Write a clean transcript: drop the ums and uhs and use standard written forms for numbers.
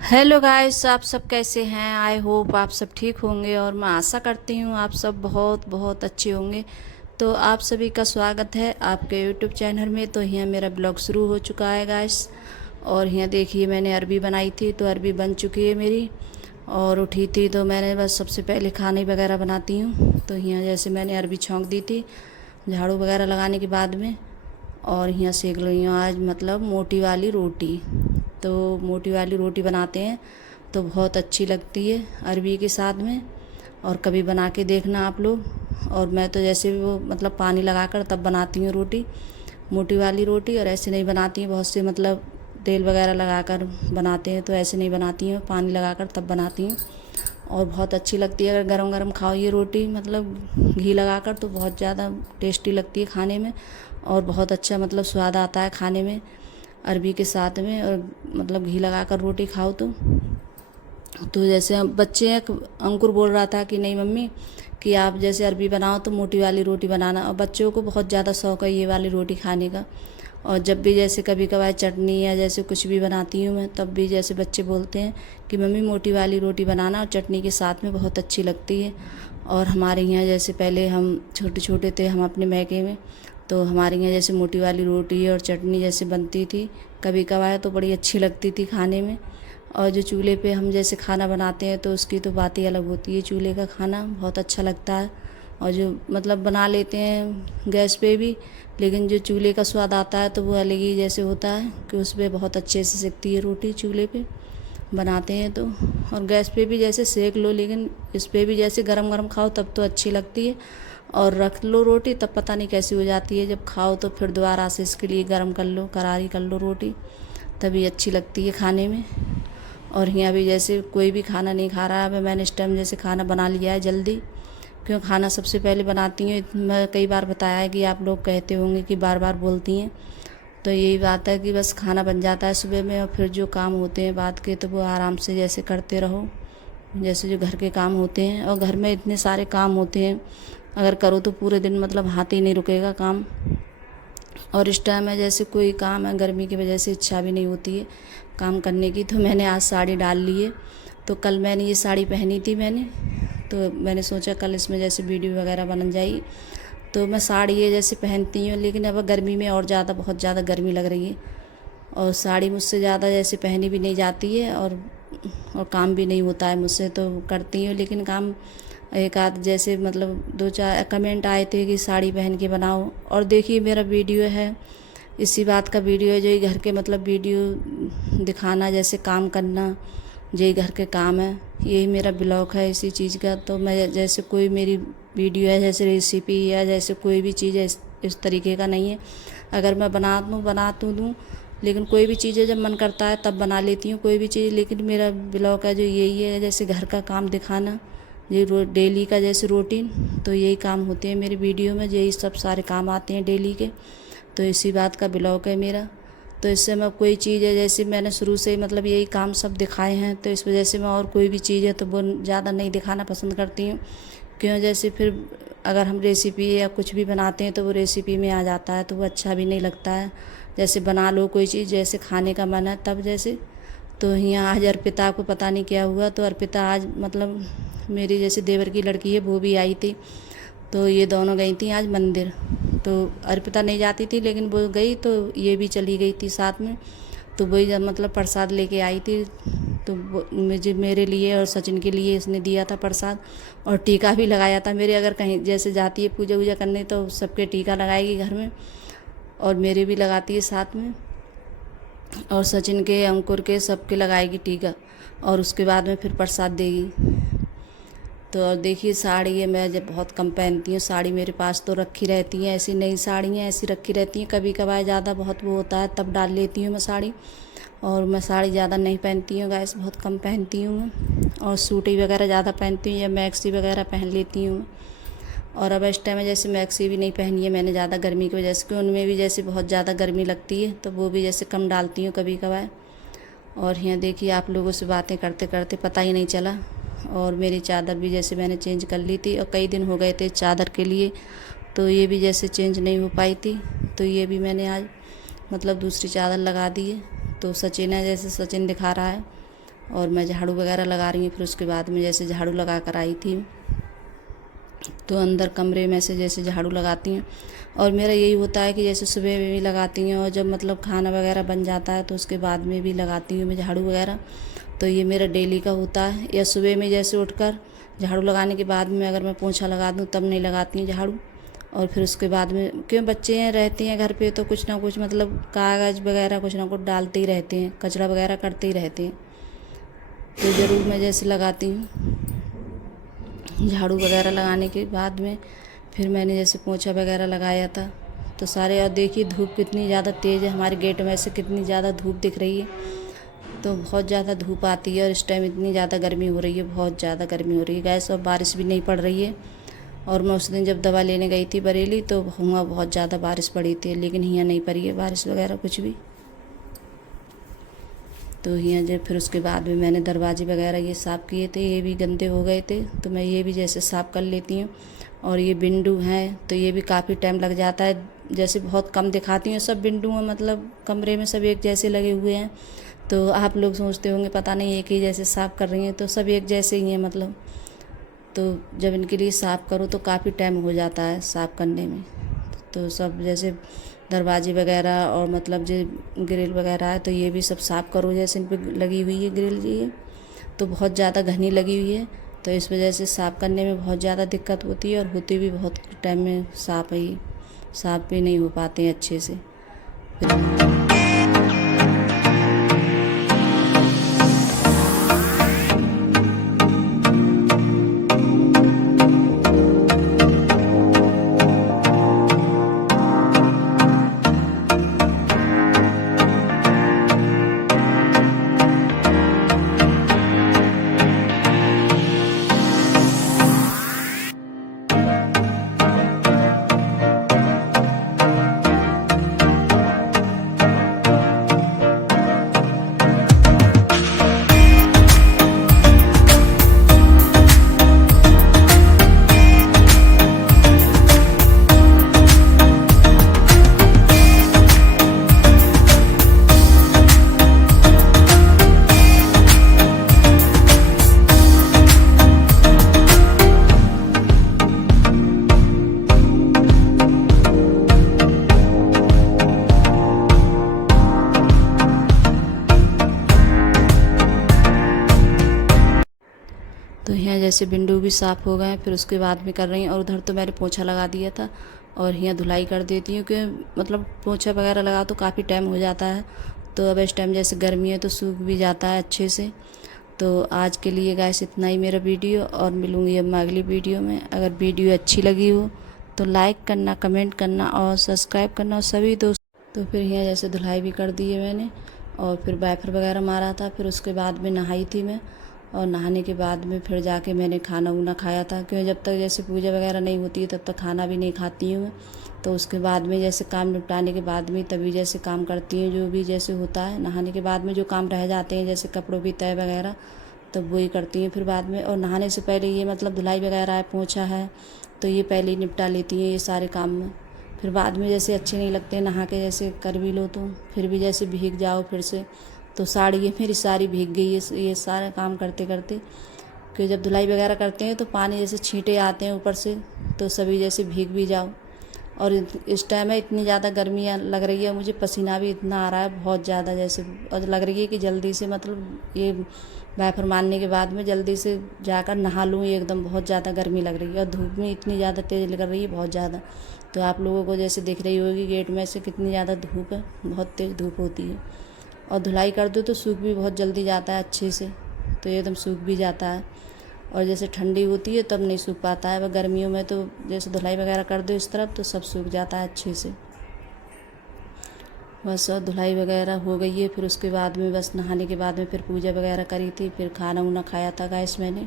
Hello guys, आप सब कैसे हैं। आई होप आप सब ठीक होंगे और मैं आशा करती हूँ आप सब बहुत बहुत अच्छे होंगे। तो आप सभी का स्वागत है आपके यूट्यूब चैनल में। तो यहाँ मेरा ब्लॉग शुरू हो चुका है गाइस। और यहाँ देखिए मैंने अरबी बनाई थी, तो अरबी बन चुकी है मेरी। और उठी थी तो मैंने बस सबसे पहले खाने वगैरह बनाती हूँ। तो यहाँ जैसे मैंने अरबी छौंक दी थी झाड़ू वगैरह लगाने के बाद में। और यहाँ सेक रही हूँ आज मतलब मोटी वाली रोटी। तो मोटी वाली रोटी बनाते हैं तो बहुत अच्छी लगती है अरबी के साथ में। और कभी बना के देखना आप लोग। और मैं तो जैसे वो मतलब पानी लगाकर तब बनाती हूँ रोटी, मोटी वाली रोटी। और ऐसे नहीं बनाती हूँ, बहुत से मतलब तेल वगैरह लगाकर बनाते हैं, तो ऐसे नहीं बनाती हूँ, पानी लगाकर तब बनाती हूँ। और बहुत अच्छी लगती है अगर गरम गरम खाओ ये रोटी, मतलब घी लगाकर, तो बहुत ज़्यादा टेस्टी लगती है खाने में। और बहुत अच्छा मतलब स्वाद आता है खाने में अरबी के साथ में। और मतलब घी लगाकर रोटी खाओ तो जैसे हम बच्चे हैं, अंकुर बोल रहा था कि नहीं मम्मी कि आप जैसे अरबी बनाओ तो मोटी वाली रोटी बनाना। और बच्चों को बहुत ज़्यादा शौक़ है ये वाली रोटी खाने का। और जब भी जैसे कभी कभार चटनी या जैसे कुछ भी बनाती हूँ मैं, तब भी जैसे बच्चे बोलते हैं कि मम्मी मोटी वाली रोटी बनाना, और चटनी के साथ में बहुत अच्छी लगती है। और हमारे यहाँ जैसे पहले हम छोटे छोटे थे, हम अपने मैके में, तो हमारे यहाँ जैसे मोटी वाली रोटी और चटनी जैसे बनती थी कभी कभार, तो बड़ी अच्छी लगती थी खाने में। और जो चूल्हे पे हम जैसे खाना बनाते हैं तो उसकी तो बात ही अलग होती है, चूल्हे का खाना बहुत अच्छा लगता है। और जो मतलब बना लेते हैं गैस पे भी, लेकिन जो चूल्हे का स्वाद आता है तो वो अलग ही जैसे होता है कि उस पर बहुत अच्छे से सेकती है रोटी चूल्हे पे बनाते हैं तो। और गैस पे भी जैसे सेक लो, लेकिन इस पे भी जैसे गरम गरम खाओ तब तो अच्छी लगती है। और रख लो रोटी तब पता नहीं कैसी हो जाती है, जब खाओ तो फिर दोबारा से इसके लिए गरम कर लो, करारी कर लो रोटी, तभी अच्छी लगती है खाने में। और यहाँ भी जैसे कोई भी खाना नहीं खा रहा है, मैंने इस टाइम जैसे खाना बना लिया है जल्दी, क्यों खाना सबसे पहले बनाती हूँ। मैं कई बार बताया है कि आप लोग कहते होंगे कि बार बार बोलती हैं, तो यही बात है कि बस खाना बन जाता है सुबह में, और फिर जो काम होते हैं बाद के तो वो आराम से जैसे करते रहो, जैसे जो घर के काम होते हैं। और घर में इतने सारे काम होते हैं, अगर करो तो पूरे दिन मतलब हाथ ही नहीं रुकेगा काम। और इस टाइम में जैसे कोई काम है, गर्मी की वजह से इच्छा भी नहीं होती है काम करने की। तो मैंने आज साड़ी डाल ली है। तो कल मैंने ये साड़ी पहनी थी मैंने, तो मैंने सोचा कल इसमें जैसे वीडियो वगैरह बन जाएगी। तो मैं साड़ी ये जैसे पहनती हूँ, लेकिन अब गर्मी में और ज़्यादा बहुत ज़्यादा गर्मी लग रही है, और साड़ी मुझसे ज़्यादा जैसे पहनी भी नहीं जाती है। और काम भी नहीं होता है मुझसे, तो करती हूँ लेकिन काम एक आध जैसे मतलब दो चार कमेंट आए थे कि साड़ी पहन के बनाओ। और देखिए मेरा वीडियो है, इसी बात का वीडियो है, जो ये घर के मतलब वीडियो दिखाना, जैसे काम करना, यही घर के काम है, यही मेरा ब्लॉग है इसी चीज़ का। तो मैं जैसे कोई मेरी वीडियो है जैसे रेसिपी या जैसे कोई भी चीज़ है इस तरीके का नहीं है। अगर मैं बना तो दूँ, लेकिन कोई भी चीज़ें जब मन करता है तब बना लेती हूँ कोई भी चीज़। लेकिन मेरा ब्लॉग है जो यही है, जैसे घर का काम दिखाना, ये डेली का जैसे रूटीन, तो यही काम होते हैं मेरी वीडियो में, यही सब सारे काम आते हैं डेली के। तो इसी बात का ब्लॉग है मेरा। तो इससे मैं कोई चीज़ है जैसे मैंने शुरू से ही मतलब यही काम सब दिखाए हैं, तो इस वजह से मैं और कोई भी चीज़ है तो वो ज़्यादा नहीं दिखाना पसंद करती हूँ। क्यों जैसे फिर अगर हम रेसिपी या कुछ भी बनाते हैं तो वो रेसिपी में आ जाता है, तो वो अच्छा भी नहीं लगता है। जैसे बना लो कोई चीज़, जैसे खाने का मन है तब जैसे। तो यहाँ आज अर्पिता को पता नहीं क्या हुआ, तो अर्पिता आज मतलब मेरी जैसे देवर की लड़की है वो भी आई थी, तो ये दोनों गई थी आज मंदिर। तो अर्पिता नहीं जाती थी लेकिन वो गई, तो ये भी चली गई थी साथ में। तो वही जब मतलब प्रसाद लेके आई थी, तो मुझे मेरे लिए और सचिन के लिए इसने दिया था प्रसाद। और टीका भी लगाया था मेरे, अगर कहीं जैसे जाती है पूजा वूजा करने तो सबके टीका लगाएगी घर में, और मेरे भी लगाती है साथ में, और सचिन के अंकुर के सबके लगाएगी टीका। और उसके बाद में फिर प्रसाद देगी। तो और देखिए साड़ी है, मैं जब बहुत कम पहनती हूँ साड़ी, मेरे पास तो रखी रहती हैं, ऐसी नई साड़ियाँ ऐसी रखी रहती हैं, कभी कभार ज़्यादा बहुत वो होता है तब डाल लेती हूँ मैं साड़ी। और मैं साड़ी ज़्यादा नहीं पहनती हूँ गैस, बहुत कम पहनती हूँ मैं। और सूटी वगैरह ज़्यादा पहनती हूँ या मैक्सी वगैरह पहन लेती हूँ। और अब इस टाइम में जैसे मैक्सी भी नहीं पहनी है मैंने ज़्यादा गर्मी की वजह से, कि उनमें भी जैसे बहुत ज़्यादा गर्मी लगती है, तो वो भी जैसे कम डालती हूँ कभी कभार। और यहाँ देखिए आप लोगों से बातें करते करते पता ही नहीं चला। और मेरी चादर भी जैसे मैंने चेंज कर ली थी, और कई दिन हो गए थे चादर के लिए, तो ये भी जैसे चेंज नहीं हो पाई थी, तो ये भी मैंने आज मतलब दूसरी चादर लगा दी है। तो सचिन है, जैसे सचिन दिखा रहा है, और मैं झाड़ू वगैरह लगा रही हूँ। फिर उसके बाद में जैसे झाड़ू लगा कर आई थी तो अंदर कमरे में से जैसे झाड़ू लगाती हूँ। और मेरा यही होता है कि जैसे सुबह में भी लगाती हूँ और जब मतलब खाना वगैरह बन जाता है तो उसके बाद में भी लगाती हूँ मैं झाड़ू वगैरह। तो ये मेरा डेली का होता है। या सुबह में जैसे उठकर झाड़ू लगाने के बाद में अगर मैं पोंछा लगा दूँ तब नहीं लगाती हूँ झाड़ू। और फिर उसके बाद में क्यों बच्चे रहते हैं घर पे तो कुछ ना कुछ मतलब कागज़ वगैरह कुछ ना कुछ डालते ही रहते हैं, कचरा वगैरह करते ही रहते हैं। तो ज़रूर मैं जैसे लगाती हूँ। झाड़ू वगैरह लगाने के बाद में फिर मैंने जैसे पोंछा वगैरह लगाया था तो सारे, और देखिए धूप कितनी ज़्यादा तेज़ है, हमारे गेट में से कितनी ज़्यादा धूप दिख रही है। तो बहुत ज़्यादा धूप आती है और इस टाइम इतनी ज़्यादा गर्मी हो रही है, बहुत ज़्यादा गर्मी हो रही है गैस। और बारिश भी नहीं पड़ रही है। और मैं उस दिन जब दवा लेने गई थी बरेली तो वहाँ बहुत ज़्यादा बारिश पड़ी थी, लेकिन यहाँ नहीं पड़ी है बारिश वगैरह कुछ भी। तो यहाँ जब फिर उसके बाद में मैंने दरवाजे वगैरह ये साफ़ किए थे, ये भी गंदे हो गए थे तो मैं ये भी जैसे साफ़ कर लेती हूँ। और ये विंडो हैं तो ये भी काफ़ी टाइम लग जाता है, जैसे बहुत कम दिखाती हूँ। सब विंडो में मतलब कमरे में सब एक जैसे लगे हुए हैं तो आप लोग सोचते होंगे पता नहीं एक ही जैसे साफ़ कर रही हैं, तो सब एक जैसे ही हैं मतलब। तो जब इनके लिए साफ़ करो तो काफ़ी टाइम हो जाता है साफ़ करने में। तो सब जैसे दरवाजे वगैरह और मतलब जो ग्रिल वगैरह है तो ये भी सब साफ़ करो। जैसे इन पे लगी हुई है ग्रिल ये तो बहुत ज़्यादा घनी लगी हुई है, तो इस वजह से साफ़ करने में बहुत ज़्यादा दिक्कत होती है और होती भी बहुत टाइम में साफ़ भी नहीं हो पाते हैं अच्छे से। तो यहाँ जैसे विंडो भी साफ़ हो गए फिर उसके बाद में कर रही हूँ। और उधर तो मैंने पोंछा लगा दिया था और यहाँ धुलाई कर देती हूँ कि मतलब पोंछा वगैरह लगा तो काफ़ी टाइम हो जाता है। तो अब इस टाइम जैसे गर्मी है तो सूख भी जाता है अच्छे से। तो आज के लिए गाइस इतना ही मेरा वीडियो, और मिलूँगी अब मैं अगली वीडियो में। अगर वीडियो अच्छी लगी हो तो लाइक करना, कमेंट करना और सब्सक्राइब करना और सभी दोस्त। तो फिर यहाँ जैसे धुलाई भी कर दी है मैंने और फिर वाइपर वगैरह मारा था। फिर उसके बाद में नहाई थी मैं, और नहाने के बाद में फिर जाके मैंने खाना वाना खाया था, क्योंकि जब तक जैसे पूजा वगैरह नहीं होती है तब तक खाना भी नहीं खाती हूँ मैं। तो उसके बाद में जैसे काम निपटाने के बाद में तभी जैसे काम करती हूँ, जो भी जैसे होता है। नहाने के बाद में जो काम रह जाते हैं जैसे कपड़ों की तय वगैरह तब वही करती हूँ फिर बाद में। और नहाने से पहले ये मतलब धुलाई वगैरह है, पोंछा है तो ये पहले ही निपटा लेती हैं ये सारे काम में। फिर बाद में जैसे अच्छे नहीं लगते, नहा के जैसे कर भी लो तो फिर भी जैसे भीग जाओ फिर से, तो साड़ी ये मेरी सारी भीग गई है ये सारा काम करते करते। क्योंकि जब धुलाई वगैरह करते हैं तो पानी जैसे छींटे आते हैं ऊपर से तो सभी जैसे भीग भी जाओ। और इस टाइम में इतनी ज़्यादा गर्मी लग रही है, मुझे पसीना भी इतना आ रहा है बहुत ज़्यादा जैसे, और लग रही है कि जल्दी से मतलब ये वाइपर मारने के बाद में जल्दी से जाकर नहा लूँ। ये एकदम बहुत ज़्यादा गर्मी लग रही है और धूप में इतनी ज़्यादा तेज़ लग रही है बहुत ज़्यादा। तो आप लोगों को जैसे दिख रही होगी गेट में से कितनी ज़्यादा धूप है, बहुत तेज़ धूप होती है। और धुलाई कर दो तो सूख भी बहुत जल्दी जाता है अच्छे से, तो ये एकदम सूख भी जाता है। और जैसे ठंडी होती है तब नहीं सूख पाता है, वह गर्मियों में तो जैसे धुलाई वगैरह कर दो इस तरफ तो सब सूख जाता है अच्छे से। बस और धुलाई वगैरह हो गई है। फिर उसके बाद में बस नहाने के बाद में फिर पूजा वगैरह करी थी, फिर खाना वाना खाया था गाइस मैंने।